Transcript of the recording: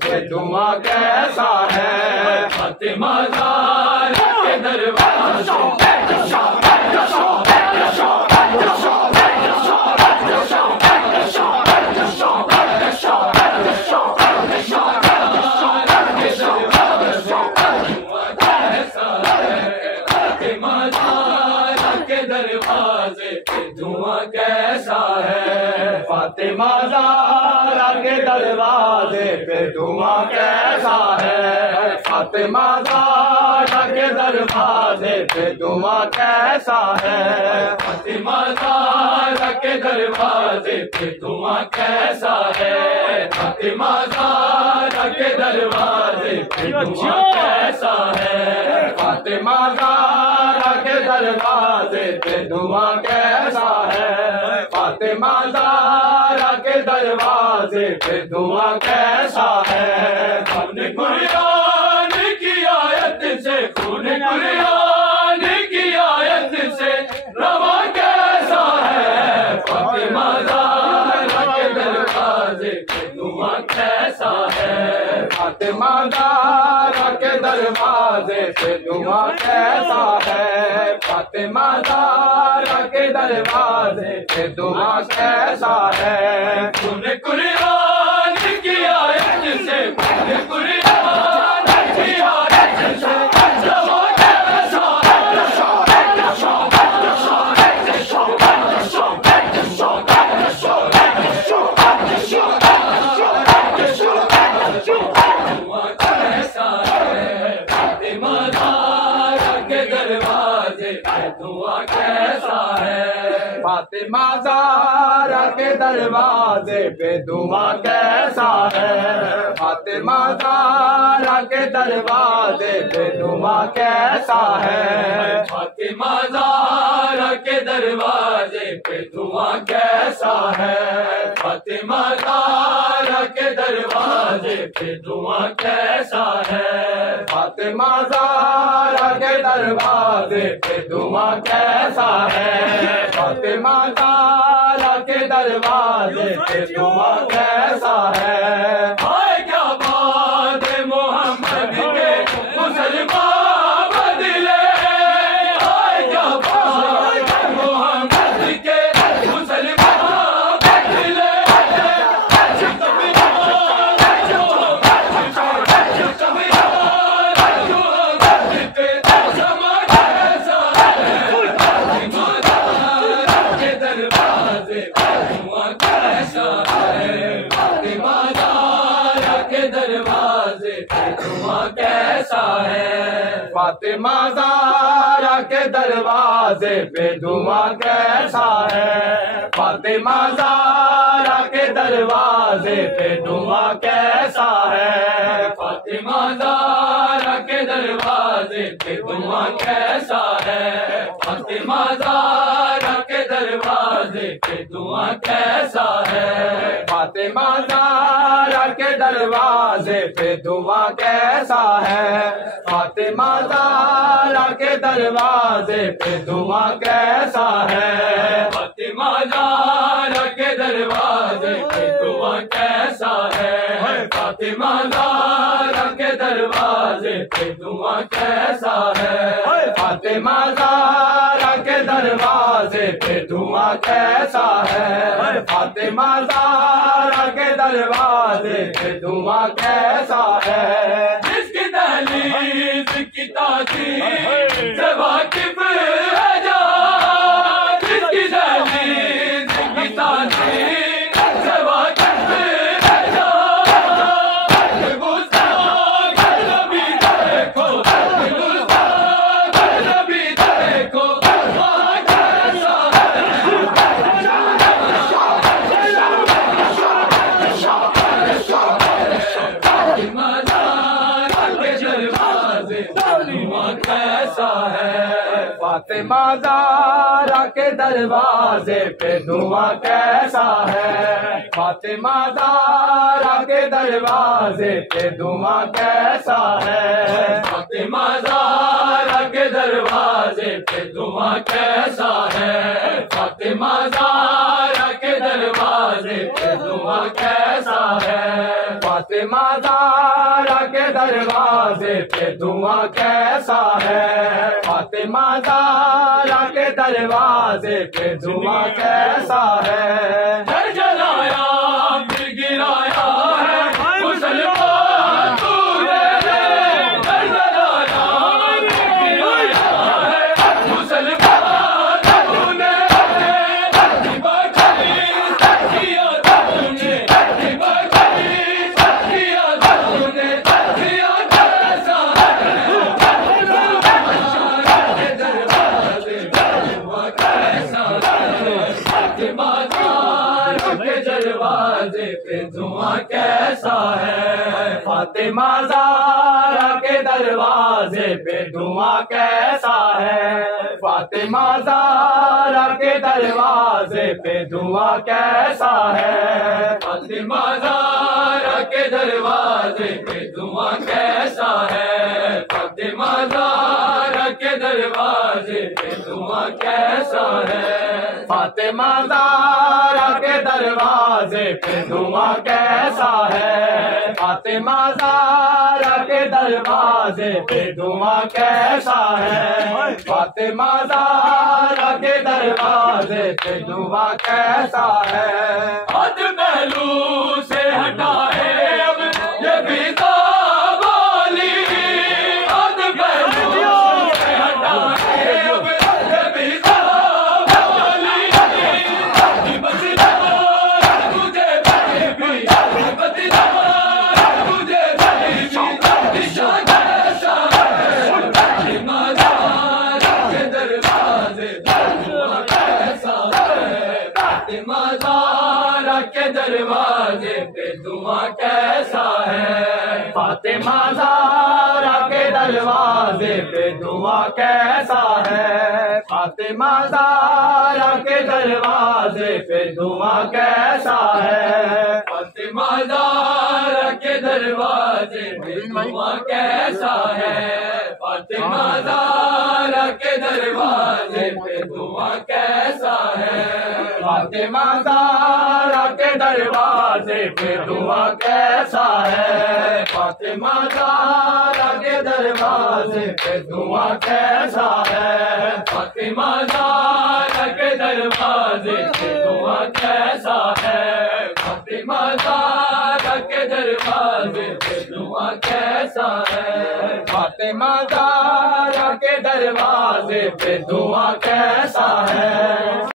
पे धुआं कैसा है। फातिमा ज़हरा के दरवाजे धुआं कैसा है। फातिमा ज़हरा के दरवाजे पे धुआं कैसा है। फातिमा ज़हरा के दरवाजे पे धुआं कैसा है। फातिमा ज़हरा के दरवाजे पे धुआं कैसा है। फातिमा ज़हरा के दरवाजे पे धुआं कैसा है। फातिमा ज़हरा के दरवाजे पे धुआं कैसा है। फातिमा ज़हरा के दरवाजे पे धुआं कैसा है। खून कुरान की आयत से, खून कुरान की आयत से रवा कैसा है। फातिमा ज़हरा के दरवाजे पे धुआं कैसा है। फातिमा ज़हरा के दरवाजे पे धुआं कैसा है। फातिमा ज़हरा के दरवाजे पे धुआं कैसा है। खून कुरान की आयत से, खून कुरान की आयत से रवा कैसा है। फातिमा ज़हरा के दरवाजे पे धुआं कैसा है। फातिमा ज़हरा के दरवाजे पे धुआं कैसा है। फातिमा ज़हरा के दरवाजे पे धुआं कैसा है। फातिमा ज़हरा के दरवाजे पे धुआं कैसा है। फातिमा ज़हरा के दरवाजे पे धुआं कैसा है। फातिमा ज़हरा के दरवाजे पे धुआं कैसा है। फातिमा ज़हरा के दरवाजे पे धुआं कैसा है। हाय क्या बात है मोहम्मद के मुसलमान बदले। हाय क्या बात है मोहम्मद के मुसलमान बदले। फातिमा ज़हरा के दरवाजे पे धुआं कैसा है। फातिमा ज़हरा के दरवाजे पे धुआं कैसा है। फातिमा ज़हरा के दरवाजे पे धुआं कैसा है। फातिमा ज़हरा के दरवाजे पे धुआं कैसा है। फातिमा ज़हरा के दरवाजे पे धुआं कैसा है। फातिमा ज़हरा के दरवाजे पे धुआं कैसा है। फातिमा ज़हरा के दरवाजे पे धुआं कैसा है। फातिमा ज़हरा के दरवाजे पे धुआं कैसा है। फातिमा ज़हरा के दरवाजे पे धुआं कैसा है। फातिमा ज़हरा के दरवाजे पे धुआं कैसा है। जिसकी दहलीज की ताज़ीम से वाकिफ है जान। जिसकी दहलीज की ताज़ीम से वाकिफ है जान। गुस्ताख नबी देखो, गुस्ताख नबी देखो वहाँ कैसा है। फातिमा ज़हरा के दरवाजे पे धुआं कैसा है। फातिमा ज़हरा के दरवाजे पे धुआं कैसा है। फातिमा ज़हरा के दरवाजे दरवाजे पे धुआं कैसा है, फातिमा ज़हरा के दरवाजे पे धुआं कैसा है, फातिमा ज़हरा के दरवाजे पे धुआं कैसा है, फातिमा ज़हरा के दरवाजे पे धुआं कैसा है। घर जलाया फिर गिराया है मुसलमान तूने, घर जलाया फिर गिराया है मुसलमान तूने, हिबा खलीस किया तूने, हिबा खलीस किया तूने, किया कैसा है, दरवाजे पे धुआं कैसा है, फातिमा ज़हरा के दरवाजे पे धुआं कैसा है, फातिमा ज़हरा के दरवाजे पे धुआं कैसा है, फातिमा ज़हरा के दरवाजे पे धुआं कैसा है, फातिमा ज़हरा के दरवाजे पे धुआं कैसा है, फातिमा ज़हरा के दरवाजे पे धुआं कैसा है, फातिमा ज़हरा के दरवाजे पे धुआं कैसा है, फातिमा ज़हरा के दरवाजे पे धुआं कैसा है। हद पहलू से हटाए अब ये फिजा वाली, हद पहलू से हटाए अब ये फिजा वाली, हिम्मत दवार तुझे बेबी, हिम्मत दवार तुझे बेबी, दिशा कैसा है, फातिमा ज़हरा के दरवाजे पे धुआं कैसा है, फातिमा ज़हरा के दरवाजे पे धुआं कैसा है, फातिमा ज़हरा के दरवाजे पे धुआं कैसा है, फातिमा ज़हरा के दरवाजे पे धुआं कैसा है, फातिमा ज़हरा के दरवाजे पे धुआं कैसा है, फातिमा ज़हरा के दरवाजे पे धुआं कैसा है, फातिमा ज़हरा के दरवाजे पे धुआं कैसा है, फातिमा ज़हरा के दरवाजे पे धुआं कैसा है, फातिमा ज़हरा के दरवाजे पे धुआं कैसा है, फातिमा ज़हरा के दरवाजे पे धुआं कैसा है, फातिमा ज़हरा के दरवाजे पे धुआं कैसा है।